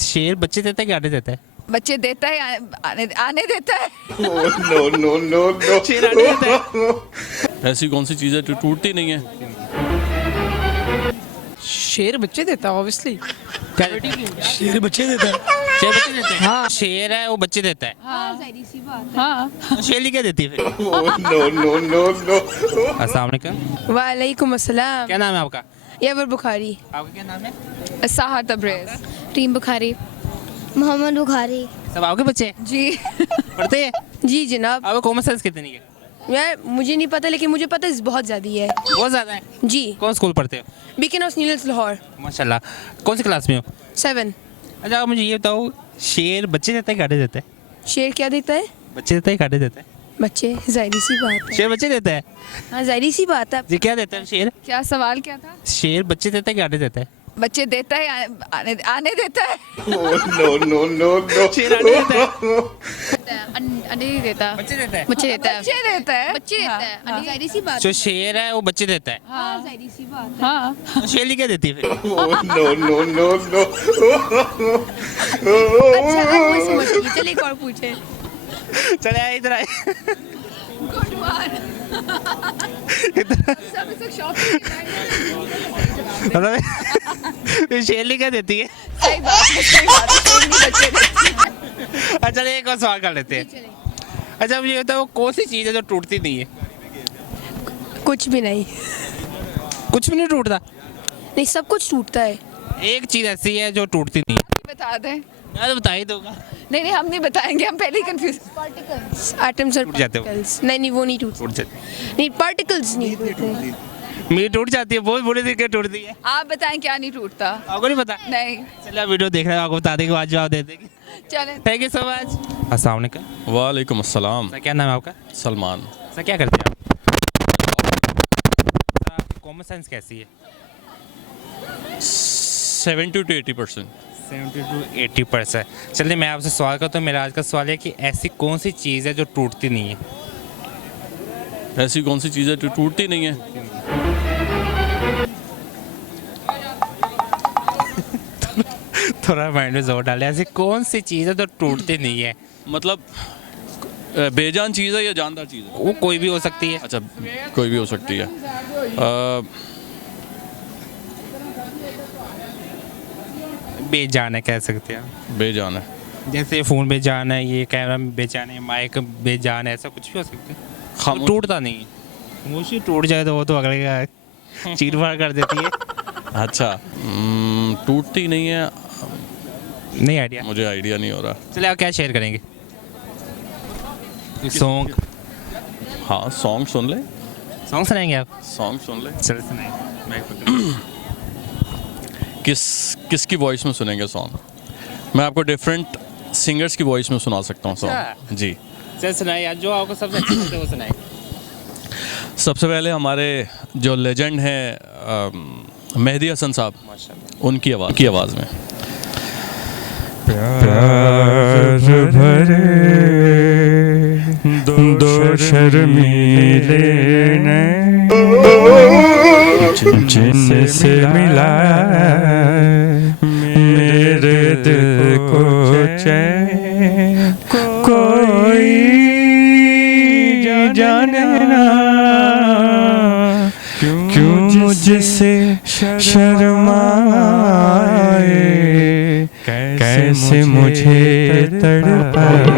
शेर बच्चे देता है कि आने देता है? बच्चे देता है आने देता है। नो नो नो नो शेर आने देता है। ऐसी कौन सी चीज़ है जो टूटती नहीं है? शेर बच्चे देता है ऑब्वियसली। क्या देता है? शेर बच्चे देता है। शेर बच्चे देते हैं। हाँ शेर है वो बच्चे देता है। हाँ शेर क्या देती है फिर? नो नो नो नो अस्सलाम वालेकुम। वालेकुम अस्सलाम। क्या नाम है आपका? यावर बुखारी। आपका क्या नाम है? साहा तब्रेज़। टीम बुखारी। मोहम्मद बुखारी। सब आपके बच्चे हैं? जी। पढ़ते हैं? जी जनाब। आपको कॉमन सेंस कितनी है? यार मुझे नहीं पता लेकिन मुझे पता है बहुत ज़्यादा है। बहुत ज़्यादा है। जी। कौन स्कूल पढ़ते हो? बीकन हाउस नीलस लाहौर। माशाल्लाह। कौन सी क्लास में हो? 7। अच्छा आप मुझे ये बताओ, शेर बच्चे देता है कि आने देता है? शेर क्या देता है? बच्चे देता है कि आने देता है? बच्चे। ज़ाहिरी सी बात है। शेर बच्चे देता है। हाँ ज़ाहिरी सी बात है। जी क्या देता है शेर? क्या सवाल क्या था? शेर बच्चे देता है कि आने देता है? बच्चे देता है आने देता है। नो नो नो नो शेर आने देता है। अंडे नहीं देता। बच्चे देता है। बच्चे देता है। बच्चे देता है। बच्चे देता है। हाँ। ज़ाहिरी सी बात जो शेर है वो बच्चे देता है। हाँ ज़ाहिरी सी बात है। हाँ शेरली क्या देती है फिर? नो नो नो नो अच्छा आप वही समझ लीजिए। चलिए एक और पूछे। चले आए इधर आए। मतलब शेरली क्या देती है? सही बात है, सही बात है, कोई नहीं बच्चे देते हैं। अच्छा चलिए एक और सवाल कर लेते हैं। अच्छा मुझे बताओ कौन सी चीज़ है जो टूटती नहीं है? कुछ भी नहीं। कुछ भी नहीं टूटता। नहीं सब कुछ टूटता है। एक चीज़ ऐसी है जो टूटती नहीं है। बता दें। मैं तो बता ही दूंगा। नहीं नहीं हम नहीं बताएंगे, हम पहले ही कंफ्यूज। एटम्स और टूट जाते हो। पार्टिकल्स। नहीं वो नहीं टूटते। टूट जाती नहीं पार्टिकल्स नहीं टूटते। मीट टूट जाती है, बहुत बुरी तरीके टूटती है। आप बताएं क्या नहीं टूटता? आपको नहीं पता? नहीं। चलिए आप वीडियो देख रहे हैं, आपको बता देंगे, आज जवाब दे देंगे। चलें। Thank you so much. अस्सलाम वालेकुम। वालेकुम अस्सलाम। सर क्या नाम है आपका? सलमान। सर क्या करते हैं आप? सर आपकी कॉमन सेंस कैसी है? 70 to 80%। 70 to 80%। चलिए मैं आपसे सवाल करता हूँ। मेरा आज का सवाल है कि ऐसी कौन सी चीज़ है जो टूटती नहीं है? ऐसी कौन सी चीज़ है जो टूटती नहीं है? थोड़ा माइंड में जोर डाले। ऐसी कौन सी चीज़ है जो टूटती नहीं है? मतलब बेजान चीज़ है या जानदार चीज़ है? वो कोई भी हो सकती है। अच्छा कोई भी हो सकती है। बेजान है कह सकते हैं। बेजान है। जैसे फ़ोन बेजान है, ये कैमरा बेजान है, माइक बेजान है, ऐसा कुछ भी हो सकता है। खामोश। टूटता नहीं है। खामोशी टूट जाए तो वो तो अगले का चीर फाड़ कर देती है। अच्छा टूटती नहीं है। नहीं आइडिया। मुझे आइडिया नहीं हो रहा। चलिए आप क्या शेयर करेंगे? सॉन्ग। हाँ सॉन्ग सुन ले। सॉन्ग सुनाएंगे आप? सॉन्ग सुन ले। चलिए सुनाएंगे। माइक पकड़ो। किसकी वॉइस में सुनेंगे सॉन्ग? मैं आपको डिफरेंट सिंगर्स की वॉइस में सुना सकता हूँ अच्छा। सॉन्ग। जी चल सुनाइए यार, जो आपको सबसे अच्छा लगता है वो सुनाइए। सबसे पहले हमारे जो लेजेंड हैं मेहदी हसन साहब, उनकी आवाज़ में। प्यार भरे दो शर्मीले जिनसे मिला मेरे दिल को चैन कोई जाने ना क्यों मुझसे शर्माए कैसे मुझे तड़पाए।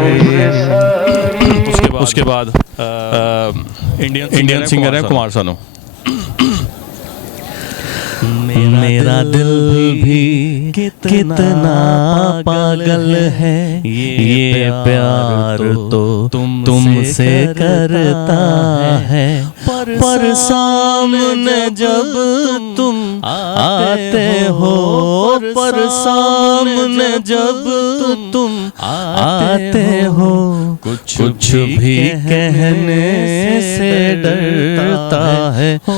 उसके बाद इंडियन सिंगर है कुमार सानू। मेरा दिल भी कितना पागल है, ये प्यार तो तुमसे करता है, पर सामने जब तुम आते हो, पर सामने जब तुम आते हो, कुछ भी कहने से डरता है। ओ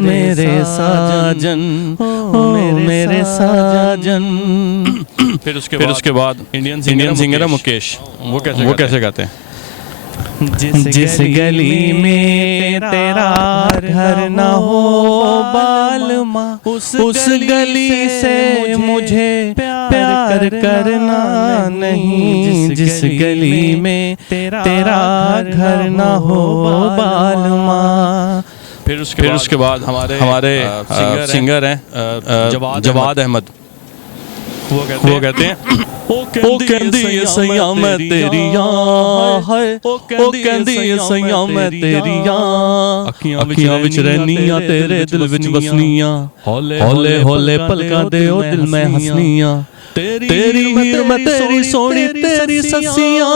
मेरे साजन, ओ मेरे साजन। फिर उसके बाद इंडियन सिंगर है मुकेश। वो कैसे गाते हैं? जिस गली में तेरा घर न हो बालमा, उस गली से मुझे प्यार करना नहीं। जिस गली में तेरा घर न हो बालमा। फिर उसके बाद हमारे सिंगर हैं जवाद अहमद। वो कहते हैं ओ कहंदी सैया मैं तेरियां है, ओ कहंदी सैया मैं तेरियां, अखियां विच रहनियां तेरे दिल विच बसनियां, हौले हौले पलकां दे ओ दिल में हसनियां, तेरी हीर मैं तेरी सोनी तेरी ससियां,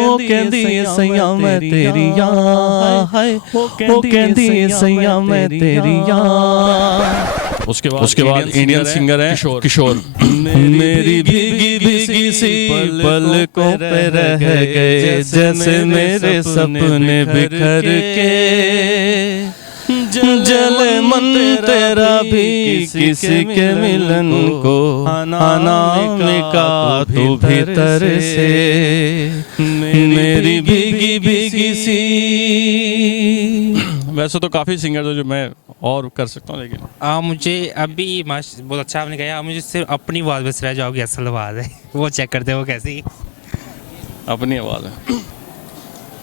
ओ कहंदी सैया मैं तेरियां है, ओ कहंदी सैया मैं तेरियां। उसके बाद इंडियन सिंगर है किशोर। मेरी भीगी भीगी सी पलकों पे रह गए जैसे मेरे सपने बिखर के, जले मन तेरा भी किसी के मिलन को आने का तू भीतर से, मेरी भीगी भीगी सी। वैसे तो काफ़ी सिंगर है जो मैं और कर सकता हूँ, लेकिन मुझे अभी बहुत अच्छा आपने कहा। आप मुझे सिर्फ अपनी आवाज़ बस रह जाओगी, असल आवाज़ है वो चेक करते हो कैसी अपनी आवाज़ है।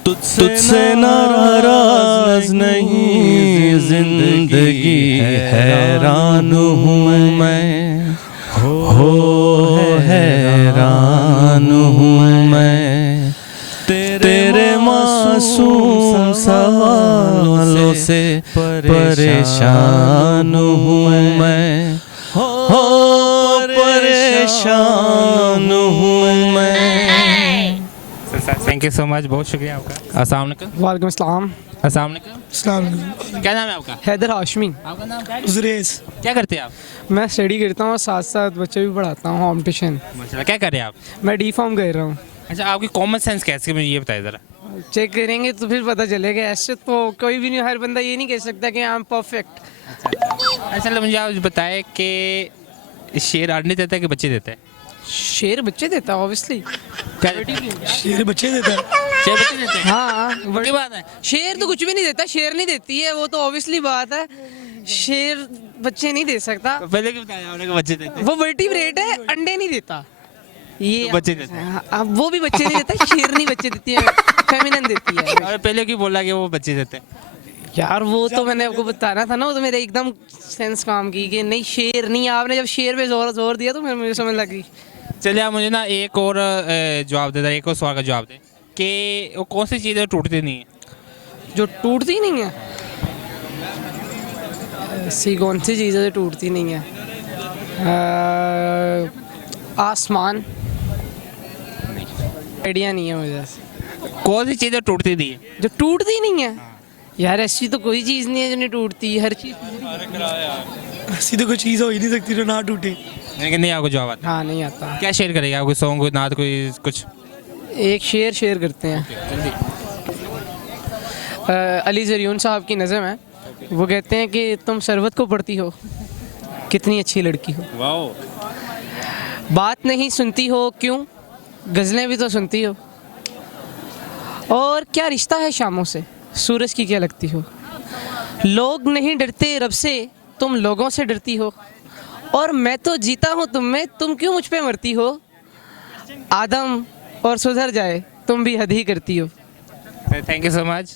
तुझसे नाराज नहीं जिंदगी हैरान हूँ मैं, हो हैरान हूँ मैं, तेरे मासूम सवालों से परेशान हूँ मैं, हो परेशान हूँ मैं। थैंक यू सो मच, बहुत शुक्रिया आपका। अस्सलाम वालेकुम। वालेकुम अस्सलाम। अस्सलाम वालेकुम। क्या नाम है आपका? हैदर हाशमी। आपका नाम क्या है? जुरेज। क्या करते हैं आप? मैं स्टडी करता हूँ और साथ साथ बच्चे भी पढ़ाता हूँ होम ट्यूशन। माशाल्लाह। क्या कर रहे हैं आप? मैं डी फॉर्म कर रहा हूँ। अच्छा, आपकी कॉमन सेंस कैसी है, मुझे ये बताइए ज़रा। चेक करेंगे तो फिर पता चलेगा। ऐसे तो कोई भी नहीं, हर बंदा ये नहीं कह सकता कि आई एम परफेक्ट। अच्छा, मुझे आप बताएं कि शेर अंडे देता है कि बच्चे देता है? शेर बच्चे देता है ऑब्वियसली। क्या शेर बच्चे देता है। शेर बच्चे देते हैं? हाँ बड़ी बात है। शेर तो कुछ भी नहीं देता, शेर नहीं देती है, वो तो ऑब्वियसली बात है। शेर बच्चे नहीं दे सकता। तो पहले क्यों बताया आपने कि बच्चे देते हैं? वो वर्टिब्रेट है, अंडे नहीं देता। ये तो बच्चे देते हैं। अब वो भी बच्चे नहीं देता, शेर नहीं बच्चे देती है, फेमिनिन देती है। और पहले क्यों बोला कि वो बच्चे देते हैं? यार वो तो मैंने आपको बताना था ना, वो तो मेरे एकदम सेंस काम की कि नहीं शेर नहीं। आपने जब शेर पे जोर दिया तो फिर मुझे समझ लगी। चलिए, आप मुझे ना एक और जवाब दे, एक और सवाल का जवाब दें कि वो कौन सी चीज़ है टूटती नहीं है? जो टूटती नहीं है, ऐसी कौन सी चीज़ है जो टूटती नहीं है? आसमान। आइडिया नहीं है मुझे। कौन सी चीज़ है टूटती नहीं है? जो टूटती नहीं है यार, ऐसी तो कोई चीज़ नहीं है जो नहीं टूटती। हर चीज़ ऐसी तो कोई चीज़ हो ही नहीं सकती जो ना टूटे। लेकिन नहीं आपको जवाब आता? हाँ नहीं आता। क्या शेयर करेगा आप? कोई सॉन्ग, कोई नात, कोई कुछ? एक शेर करते हैं। अली ज़रियून साहब की नज़म है। वो कहते हैं कि तुम सरवत को पढ़ती हो, कितनी अच्छी लड़की हो। वाह। बात नहीं सुनती हो क्यों, गज़लें भी तो सुनती हो। और क्या रिश्ता है शामों से, सूरज की क्या लगती हो। लोग नहीं डरते रब से, तुम लोगों से डरती हो। और मैं तो जीता हूँ तुम में, तुम क्यों मुझ पे मरती हो। आदम और सुधर जाए, तुम भी हद ही करती हो। Thank you so much.